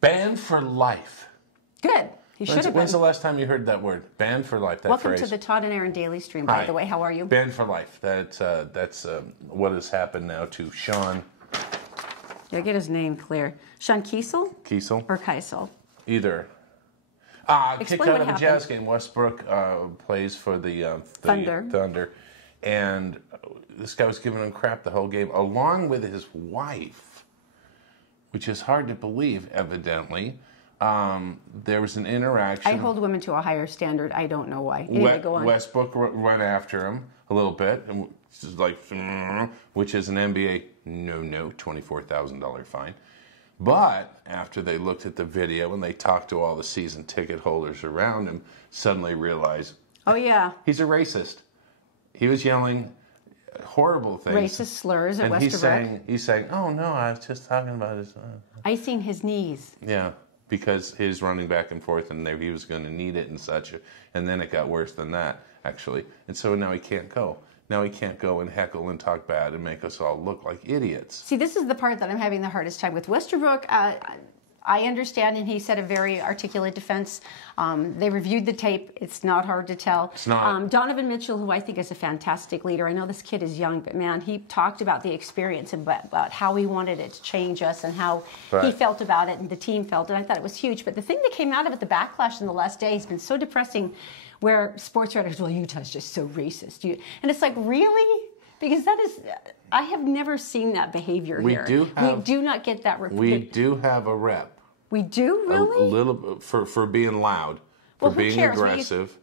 Banned for life. Good. He should have been. When's the last time you heard that word? Banned for life, that Welcome phrase. to the Todd and Erin Daily Stream, by the way. How are you? Banned for life. That's what has happened now to Sean. Yeah, get his name clear. Sean Kiesel? Kiesel? Or Keisel? Either. Kicked out of a jazz game. Westbrook plays for the Thunder. And this guy was giving him crap the whole game, along with his wife, which is hard to believe, evidently. There was an interaction. I hold women to a higher standard. I don't know why. Anyway, go on. Westbrook went after him a little bit, and just like, which is an NBA no, $24,000 fine. But after they looked at the video and they talked to all the season ticket holders around him, suddenly realized, oh yeah, he's a racist. He was yelling horrible things. Racist slurs at Westbrook. He's saying, oh no, I was just talking about his... icing his knees. Yeah, because his running back and forth and he was going to need it and such. And then it got worse than that, actually. And so now he can't go. Now he can't go and heckle and talk bad and make us all look like idiots. See, this is the part that I'm having the hardest time with. Westbrook, I understand, and he said a very articulate defense. They reviewed the tape. It's not hard to tell. It's not. Donovan Mitchell, who I think is a fantastic leader. I know this kid is young, but man, he talked about the experience and about how he wanted it to change us and how he felt about it and the team felt. And I thought it was huge. But the thing that came out of it, the backlash in the last day, has been so depressing, where sports writers, well, Utah's just so racist. And it's like, really? Because that is, I have never seen that behavior here. We do not get that rep. We do have a rep. We do, really? A little, for being loud, for being aggressive.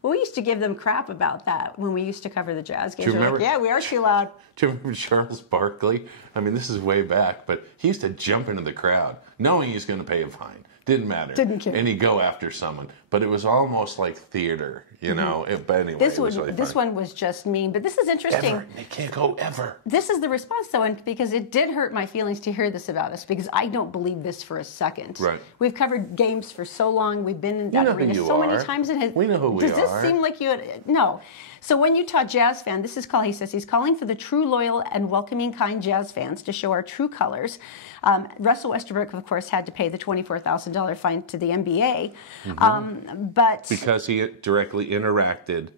We used to give them crap about that when we used to cover the Jazz games. Do you remember? Like, yeah, we are too loud. Do you remember Charles Barkley? I mean, this is way back, but he used to jump into the crowd, knowing he's going to pay a fine. Didn't matter. Didn't care. And he'd go after someone. But it was almost like theater, you know. But anyway, this one was just mean. But this is interesting. Ever. They can't go ever. This is the response, though, and because it did hurt my feelings to hear this about us, because I don't believe this for a second. Right. We've covered games for so long. We've been in that arena so many times. We know who we are. Does this seem like you had... No. So when Utah Jazz fan, this is called, he says, he's calling for the true, loyal, and welcoming, kind Jazz fans to show our true colors. Russell Westbrook, of course, had to pay the $24,000 fine to the NBA. But because he directly interacted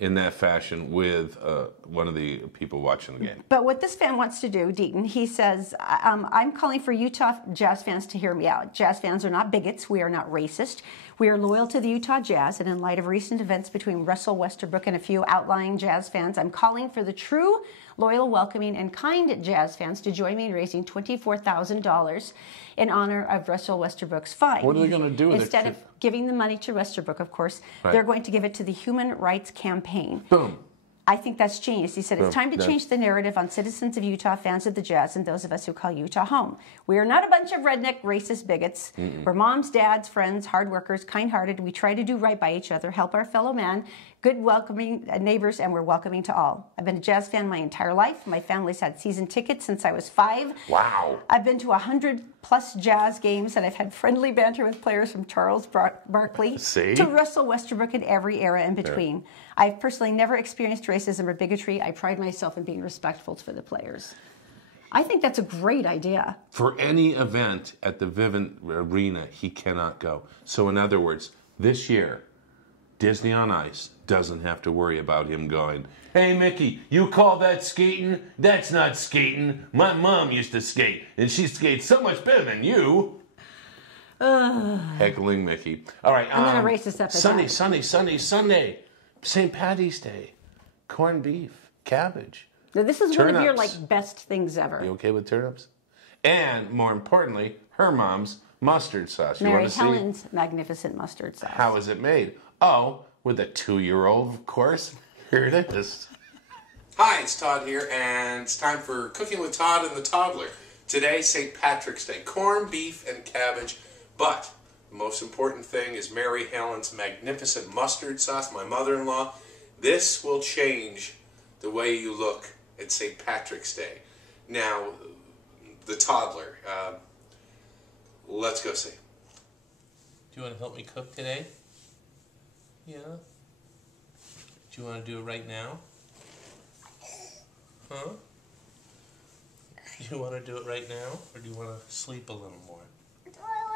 in that fashion with one of the people watching the game. But what this fan wants to do, Deaton, he says, I'm calling for Utah Jazz fans to hear me out. Jazz fans are not bigots. We are not racist. We are loyal to the Utah Jazz, and in light of recent events between Russell Westbrook and a few outlying Jazz fans, I'm calling for the true, loyal, welcoming, and kind Jazz fans to join me in raising $24,000 in honor of Russell Westbrook's fine. What are they going to do with it? Instead of giving the money to Westbrook, of course, they're going to give it to the Human Rights Campaign. Boom. I think that's genius. He said, it's time to change the narrative on citizens of Utah, fans of the Jazz, and those of us who call Utah home. We are not a bunch of redneck, racist bigots. We're moms, dads, friends, hard workers, kind-hearted. We try to do right by each other, help our fellow man, good, welcoming neighbors, and we're welcoming to all. I've been a Jazz fan my entire life. My family's had season tickets since I was 5. Wow. I've been to 100-plus Jazz games, and I've had friendly banter with players from Charles Barkley to Russell Westbrook in every era in between. I've personally never experienced racism or bigotry. I pride myself in being respectful for the players. I think that's a great idea. For any event at the Vivint Arena, he cannot go. So in other words, this year, Disney on Ice doesn't have to worry about him going, hey, Mickey, you call that skating? That's not skating. My mom used to skate, and she skates so much better than you. Heckling Mickey. All right. I'm going to erase this episode. Sunday. St. Patty's Day. Corned beef. Cabbage. Now, this is one of your best things ever. You okay with turnips? And more importantly, her mom's mustard sauce. Mary Helen's magnificent mustard sauce. How is it made? Oh, with a 2-year-old, of course. Here it is. Hi, it's Todd here, and it's time for Cooking with Todd and the Toddler. Today, St. Patrick's Day. Corned beef and cabbage, but the most important thing is Mary Helen's magnificent mustard sauce, my mother-in-law. This will change the way you look at St. Patrick's Day. Now, the Toddler. Let's go see. Do you want to help me cook today? Yeah? Do you want to do it right now? Huh? Do you want to do it right now, or do you want to sleep a little more? Do I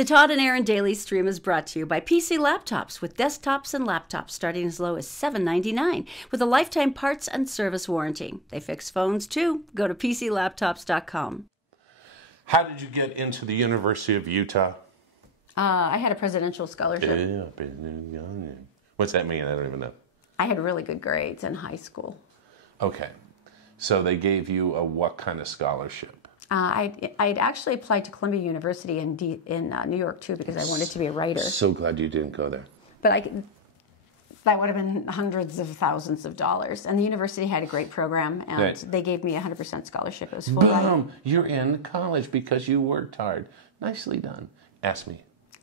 The Todd and Erin Daily Stream is brought to you by PC Laptops, with desktops and laptops starting as low as $7.99 with a lifetime parts and service warranty. They fix phones too. Go to PCLaptops.com. How did you get into the University of Utah? I had a presidential scholarship. What's that mean? I don't even know. I had really good grades in high school. Okay. So they gave you a what kind of scholarship? I'd actually applied to Columbia University in New York, too, because I wanted to be a writer. So glad you didn't go there. But that would have been hundreds of thousands of dollars. And the university had a great program, and they gave me a 100% scholarship. It was full ride. Boom! You're in college because you worked hard. Nicely done. Ask me.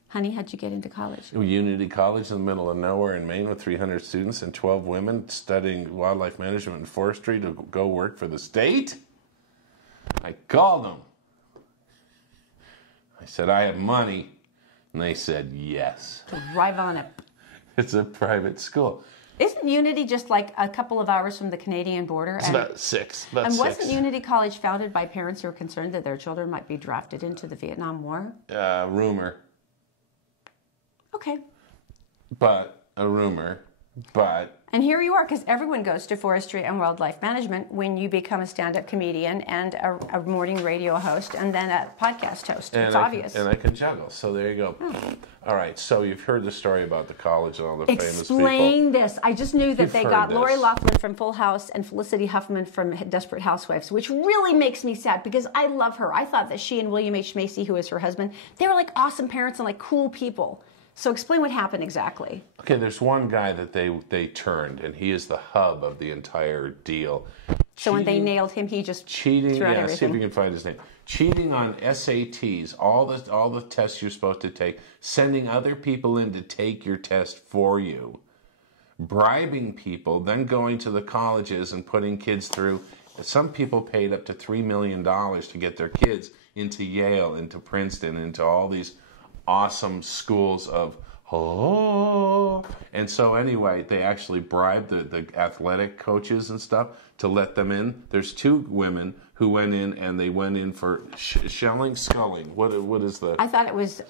Honey, how'd you get into college? Unity College in the middle of nowhere in Maine with 300 students and 12 women studying wildlife management and forestry to go work for the state? I called them. I said, I have money. And they said, yes. Drive on it. It's a private school. Isn't Unity just like a couple of hours from the Canadian border? It's about six. Wasn't Unity College founded by parents who were concerned that their children might be drafted into the Vietnam War? Rumor. Okay. But a rumor. And here you are, because everyone goes to forestry and wildlife management when you become a stand-up comedian and a morning radio host and then a podcast host. It's obvious. And I can juggle. So there you go. Oh. All right. So you've heard the story about the college and all the famous people. Explain this. I just knew that You've they heard got this. Lori Loughlin from Full House and Felicity Huffman from Desperate Housewives, which really makes me sad because I love her. I thought that she and William H. Macy, who is her husband, they were like awesome parents and like cool people. So explain what happened exactly. Okay, there's one guy that they turned, and he is the hub of the entire deal. So when they nailed him, he just threw out everything. See if we can find his name. Cheating on SATs, all the tests you're supposed to take, sending other people in to take your test for you, bribing people, then going to the colleges and putting kids through. Some people paid up to $3 million to get their kids into Yale, into Princeton, into all these awesome schools of and so anyway, they actually bribed the athletic coaches and stuff to let them in. There's two women who went in, and they went in for sculling. What is the? I thought it was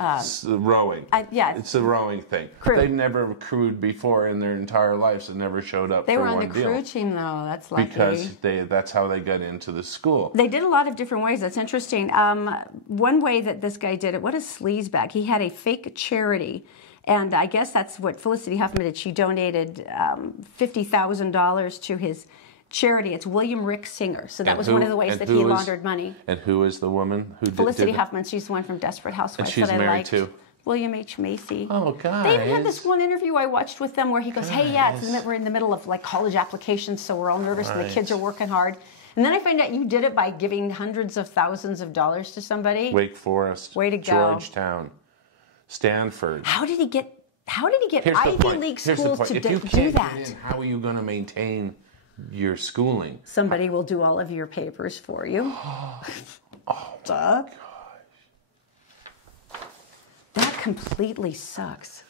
rowing. Yeah, it's the rowing thing. Crew. They've never crewed before in their entire lives, and never showed up. They for were on one the crew deal. team, though. That's lucky. Because that's how they got into the school. They did a lot of different ways. That's interesting. One way that this guy did it, what a sleazebag. He had a fake charity. And I guess that's what Felicity Huffman did. She donated $50,000 to his charity. It's William Rick Singer. So that was one of the ways that he laundered money. And who is the woman who Felicity did Huffman. She's the one from Desperate Housewives. And she's that I married liked. to? William H. Macy. Oh, guys. They even had this one interview I watched with them where he goes, hey, we're in the middle of like college applications, so we're all nervous and the kids are working hard. And then I find out you did it by giving hundreds of thousands of dollars to somebody. Wake Forest. Way to go. Georgetown. Stanford. How did he get Ivy League schools to do that? How are you going to maintain your schooling? Somebody will do all of your papers for you. Oh, my gosh. That completely sucks.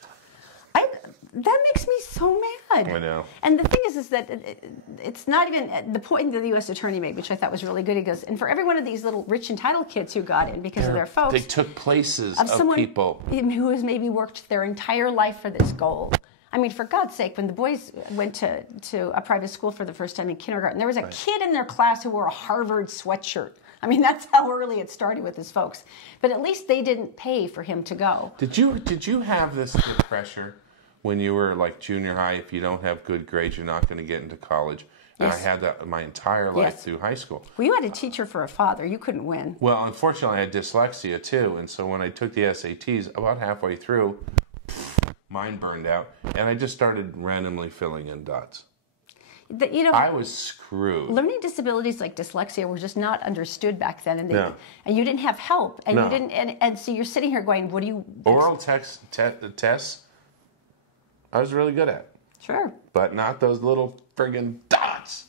That makes me so mad. I know. And the thing is that it's not even the point that the U.S. Attorney made, which I thought was really good. He goes, and for every one of these little rich entitled kids who got in because of their folks, they took places of someone people who has maybe worked their entire life for this goal. I mean, for God's sake, when the boys went to a private school for the first time in kindergarten, there was a kid in their class who wore a Harvard sweatshirt. I mean, that's how early it started with his folks. But at least they didn't pay for him to go. Did you have this pressure when you were like junior high? If you don't have good grades, you're not going to get into college. And Yes. I had that my entire life through high school. Well, you had a teacher for a father. You couldn't win. Well, unfortunately, I had dyslexia too, and so when I took the SATs, about halfway through, mine burned out, and I just started randomly filling in dots. I was screwed. Learning disabilities like dyslexia were just not understood back then, and you didn't have help, and you didn't, and so you're sitting here going, "What do you?" Oral tests, I was really good at. Sure. But not those little friggin' dots.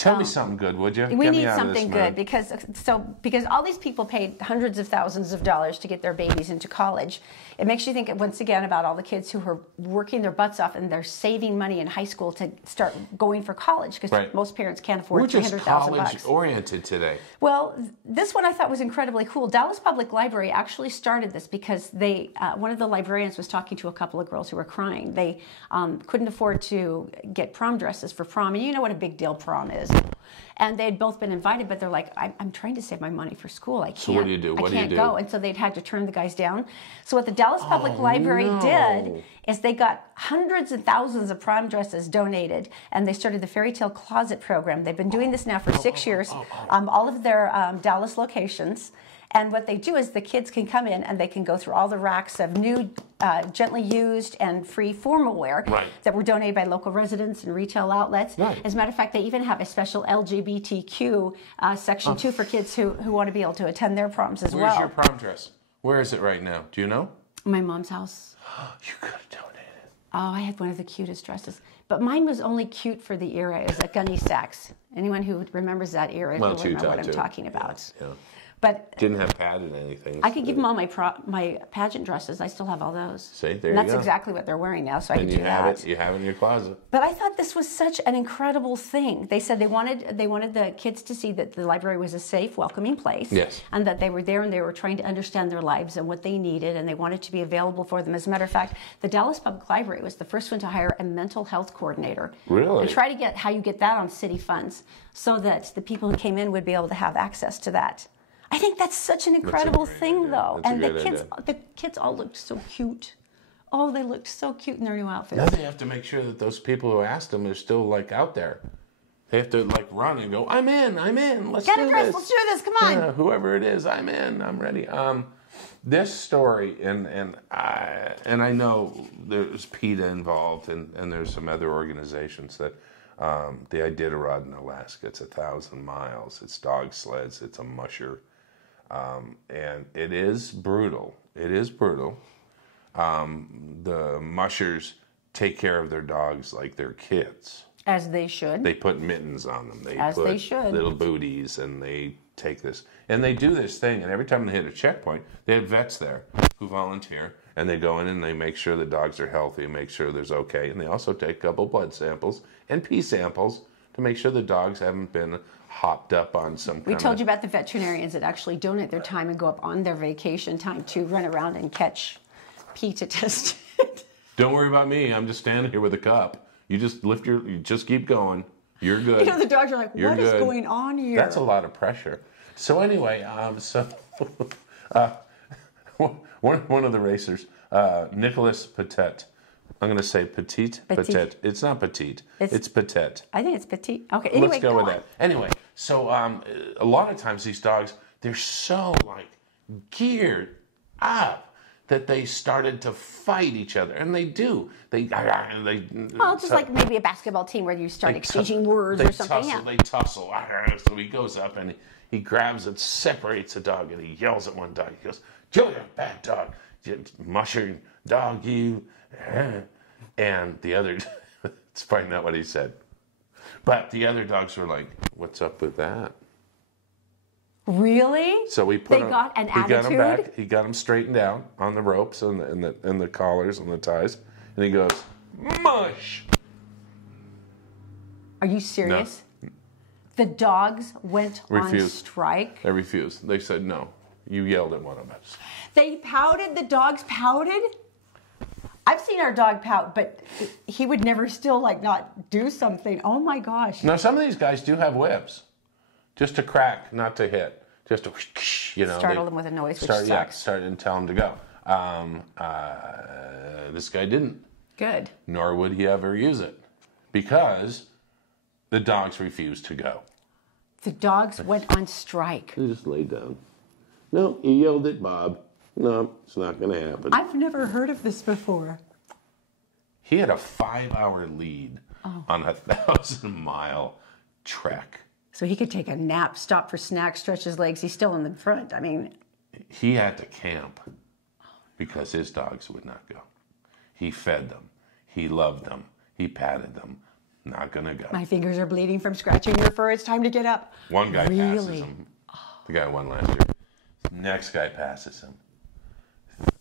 Tell me something good, would you? We need something good because all these people paid hundreds of thousands of dollars to get their babies into college. It makes you think once again about all the kids who are working their butts off and they're saving money in high school to start going for college because most parents can't afford $300,000. We're just college-oriented today. Well, this one I thought was incredibly cool. Dallas Public Library actually started this because one of the librarians was talking to a couple of girls who were crying. They couldn't afford to get prom dresses for prom, and you know what a big deal prom is. And they'd both been invited, but they're like, I'm trying to save my money for school. I can't. So what do you do? I can't go. And so they'd had to turn the guys down. So what the Dallas Public Library did is they got hundreds and thousands of prom dresses donated, and they started the Fairy Tale Closet program. They've been doing this now for 6 years, all of their Dallas locations. And what they do is the kids can come in and they can go through all the racks of new, gently used and free formal wear that were donated by local residents and retail outlets. As a matter of fact, they even have a special LGBTQ section too for kids who want to be able to attend their proms as well. Where's your prom dress? Where is it right now? Do you know? My mom's house. You could have donated. Oh, I had one of the cutest dresses. But mine was only cute for the era. It was a Gunny Sacks. Anyone who remembers that era will remember what I'm talking about. Yeah. But didn't have padded anything. I could give them all my pageant dresses. I still have all those. See, there and you that's go. exactly what they're wearing now, so I and can do that. You have it in your closet. But I thought this was such an incredible thing. They said they wanted the kids to see that the library was a safe, welcoming place. Yes. And that they were there and they were trying to understand their lives and what they needed, and they wanted to be available for them. As a matter of fact, the Dallas Public Library was the first one to hire a mental health coordinator. Really? And try to get how you get that on city funds so that the people who came in would be able to have access to that. I think that's such an incredible thing, though. And the kids all looked so cute. Oh, they looked so cute in their new outfits. Now they have to make sure that those people who asked them are still like out there. They have to like run and go, I'm in, let's do this. Let's do this, come on. Yeah, whoever it is, I'm in, I'm ready. This story, and I know there's PETA involved, and there's some other organizations that, the Iditarod in Alaska, it's 1,000 miles, it's dog sleds, it's a musher. And it is brutal. It is brutal. The mushers take care of their dogs like they're kids. As they should. They put mittens on them. They As put they should. little booties, and they take this. And they do this thing, and every time they hit a checkpoint, they have vets there who volunteer, and they go in and they make sure the dogs are healthy, make sure there's okay, and they also take a couple blood samples and pee samples to make sure the dogs haven't been hopped up on some We told you about the veterinarians that actually donate their time and go up on their vacation time to run around and catch pee to test it. Don't worry about me. I'm just standing here with a cup. You just keep going. You're good. You know, the dogs are like, what is going on here? That's a lot of pressure. So anyway, one of the racers, Nicholas Petit. I'm going to say petite. It's not petite. It's petite. I think it's petite. Okay, anyway, let's go with that. Anyway, so a lot of times these dogs, they're so like geared up that they started to fight each other, and they do. Well, just like maybe a basketball team where you start exchanging words or something. They tussle. So he goes up and he grabs it, separates the dog, and he yells at one dog. He goes, "Julia, bad dog, musher dog, you." And the other, it's probably not what he said, but the other dogs were like, "What's up with that?" Really? So we put him back. He got him straightened out on the ropes and the collars and the ties, and he goes, "Mush." Are you serious? No. The dogs went on strike. They refused. They said, "No, you yelled at one of us." They pouted. The dogs pouted. I've seen our dog pout, but he would never still like not do something. Oh my gosh. Now some of these guys do have whips. Just to crack, not to hit. Just to, startle them with a noise, which sucks. Yeah, start and tell them to go. This guy didn't. Good. Nor would he ever use it. Because the dogs refused to go. The dogs went on strike. He just laid down. No, he yelled at Bob. No, it's not going to happen. I've never heard of this before. He had a 5-hour lead on a 1,000-mile trek. So he could take a nap, stop for snacks, stretch his legs. He's still in the front. I mean, he had to camp because his dogs would not go. He fed them. He loved them. He patted them. Not gonna go. My fingers are bleeding from scratching your fur. It's time to get up. One guy passes him. The guy won last year. Next guy passes him.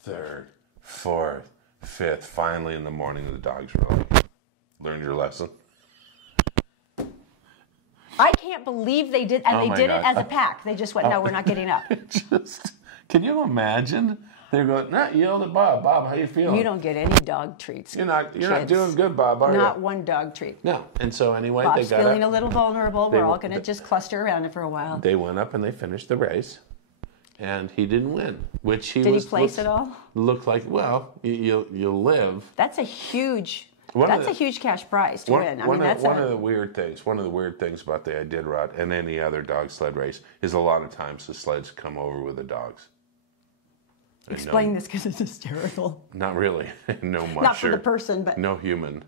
Third, fourth, fifth. Finally, in the morning, the dogs were like, "Learned your lesson." I can't believe they did, and they did it as a pack. They just went, "No, we're not getting up." Can you imagine? They're going, "No, you yelled at Bob. Bob, how you feeling?" You don't get any dog treats. You're not doing good, Bob, are you? Not one dog treat. No. And so anyway, Bob's they got feeling up. a little vulnerable. We're all going to just cluster around it for a while. They went up and they finished the race, and he didn't win. Which he Did he place at all? Looked like, well, you'll live. That's a huge. That's a huge cash prize to win. One of the weird things about the Iditarod and any other dog sled race is a lot of times the sleds come over with the dogs. Explain this because it's hysterical. Not really. No musher. Not for the person, but no human.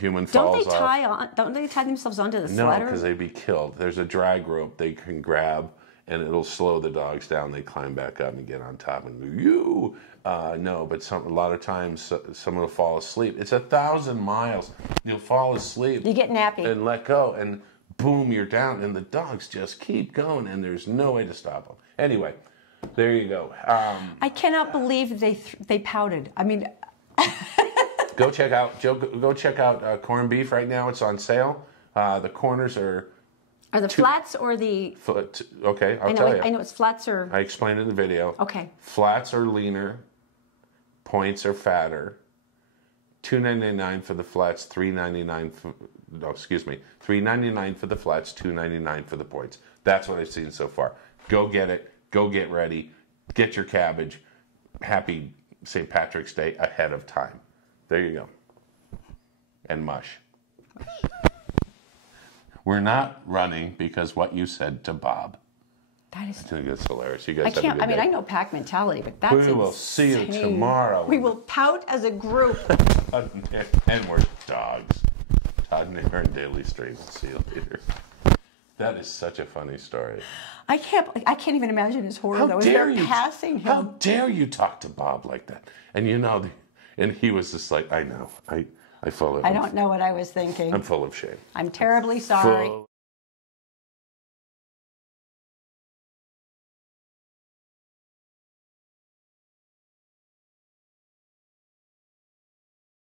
Human falls off. Don't they tie themselves onto the sled? No, because they'd be killed. There's a drag rope they can grab, and it'll slow the dogs down. They climb back up and get on top and go, no, but a lot of times someone will fall asleep. It's 1,000 miles. You'll fall asleep. You get nappy. And let go, and boom, you're down. And the dogs just keep going, and there's no way to stop them. Anyway, there you go. I cannot believe they pouted. I mean... Go check out corned beef right now. It's on sale. The corners are... Are the flats or the... Okay, I'll tell you. I know it's flats or... I explained it in the video. Okay. Flats are leaner. Points are fatter. $2.99 for the flats. $3.99 for... No, excuse me. $3.99 for the flats. $2.99 for the points. That's what I've seen so far. Go get it. Go get ready. Get your cabbage. Happy St. Patrick's Day ahead of time. There you go. And mush. We're not running because what you said to Bob. That is... I think it's hilarious. You guys I can't... I mean, I know pack mentality, but that's We will see you tomorrow. We will pout as a group. And we're dogs. Todd and Erin daily streams. See you later. That is such a funny story. I can't even imagine his horror, though. They're passing him. How dare you talk to Bob like that? And and he was just like, I know. I don't know what I was thinking. I'm full of shame. I'm terribly sorry.